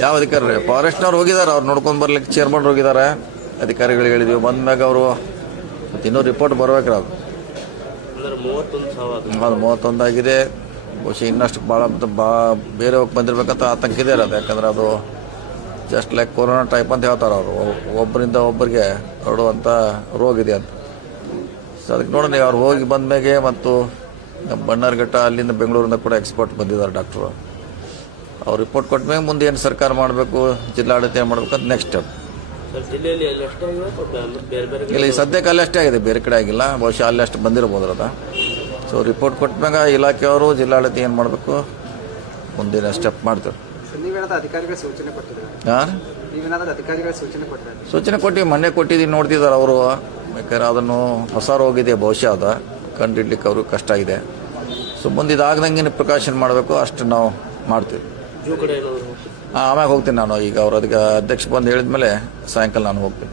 ಯಾವ ಅಧಿಕಾರಿ ಫಾರೆಸ್ಟ್ನವ್ರು ಹೋಗಿದ್ದಾರೆ ಅವ್ರು ನೋಡ್ಕೊಂಡು ಬರ್ಲಿಕ್ಕೆ ಚೇರ್ಮನ್ ಹೋಗಿದ್ದಾರೆ ಅಧಿಕಾರಿಗಳು ಹೇಳಿದ್ವಿ ಬಂದ್ಮ್ಯಾಗ ಅವರು ಮತ್ತೆ ಇನ್ನೂ ರಿಪೋರ್ಟ್ ಬರ್ಬೇಕ್ರಿ ಅದು ಅಂದ್ರೆ ಮೂವತ್ತೊಂದು ಆಗಿದೆ ಅದು ಮೂವತ್ತೊಂದಾಗಿದೆ ಬಹುಶಃ ಇನ್ನಷ್ಟು ಭಾಳ ಬಾ ಬೇರೆ ಹೋಗಿ ಬಂದಿರ್ಬೇಕಂತ ಆತಂಕ ಇದೆ ಅದು ಯಾಕಂದ್ರೆ ಅದು ಜಸ್ಟ್ ಲೈಕ್ ಕೊರೋನಾ ಟೈಪ್ ಅಂತ ಹೇಳ್ತಾರೆ ಅವರು. ಒಬ್ಬರಿಂದ ಒಬ್ಬರಿಗೆ ಹರಡುವಂಥ ರೋಗ ಇದೆ ಅಂತ. ಸೊ ಅದಕ್ಕೆ ನೋಡೋಣ ಅವ್ರು ಹೋಗಿ ಬಂದ್ಮೇಲೆ ಮತ್ತು ನಮ್ಮ ಬಣ್ಣಾರ್ಘಟ್ಟ ಅಲ್ಲಿಂದ ಬೆಂಗಳೂರಿಂದ ಕೂಡ ಎಕ್ಸ್ಪರ್ಟ್ ಬಂದಿದ್ದಾರೆ ಡಾಕ್ಟ್ರು ಅವ್ರು ರಿಪೋರ್ಟ್ ಕೊಟ್ಮೇಲೆ ಮುಂದೆ ಏನು ಸರ್ಕಾರ ಮಾಡಬೇಕು ಜಿಲ್ಲಾಡಳಿತ ಏನು ಮಾಡಬೇಕು ಅಂತ ನೆಕ್ಸ್ಟ್ ಸ್ಟೆಪ್ ಸರ್ ಜಿಲ್ಲೆಯಲ್ಲಿ ಅಲ್ಲಿ ಅಷ್ಟೇ ಆಗಿವೆ ಬೇರೆ ಬೇರೆ ಇಲ್ಲ ಈ ಸದ್ಯಕ್ಕೆ ಅಲ್ಲಿ ಅಷ್ಟೇ ಆಗಿದೆ ಬೇರೆ ಕಡೆ ಆಗಿಲ್ಲ. ಬಹುಶಃ ಅಲ್ಲಿ ಅಷ್ಟು ಬಂದಿರ್ಬೋದು ಅದ. ಸೊ ರಿಪೋರ್ಟ್ ಕೊಟ್ಟಾಗ ಇಲಾಖೆಯವರು ಜಿಲ್ಲಾಡಳಿತ ಏನು ಮಾಡಬೇಕು ಮುಂದಿನ ಸ್ಟೆಪ್ ಮಾಡ್ತಾರೆ ಸೂಚನೆ ಕೊಟ್ಟಿದ್ದೀರಾ? ಯಾರು ನೀವೇನಾದ್ರೂ ಅಧಿಕಾರಿಗಳ ಸೂಚನೆ ಕೊಟ್ಟಿರಾ ಸೂಚನೆ ಕೊಟ್ಟಿವಿ ಮೊನ್ನೆ ಕೊಟ್ಟಿದ್ದೀನಿ ನೋಡ್ತಿದ್ದಾರೆ ಅವರು. ಯಾಕಂದ್ರೆ ಅದನ್ನು ಹೊಸ ರೋಗ ಇದೆ ಬಹುಶಃ ಅದ. ಕಂಡಿಡ್ಲಿಕ್ಕೆ ಅವರು ಕಷ್ಟ ಇದೆ. ಸೊ ಮುಂದಿದಾಗದಂಗೆ ಪ್ರಿಕಾಷನ್ ಮಾಡಬೇಕು ಅಷ್ಟು ನಾವು ಮಾಡ್ತೀವಿ. ಆಮ್ಯಾಗ ಹೋಗ್ತೀನಿ ನಾನು. ಈಗ ಅವ್ರ ಅದಕ್ಕೆ ಅಧ್ಯಕ್ಷ ಬಂದು ಹೇಳಿದ್ಮೇಲೆ ಸಾಯಂಕಾಲ ನಾನು ಹೋಗ್ತೀನಿ.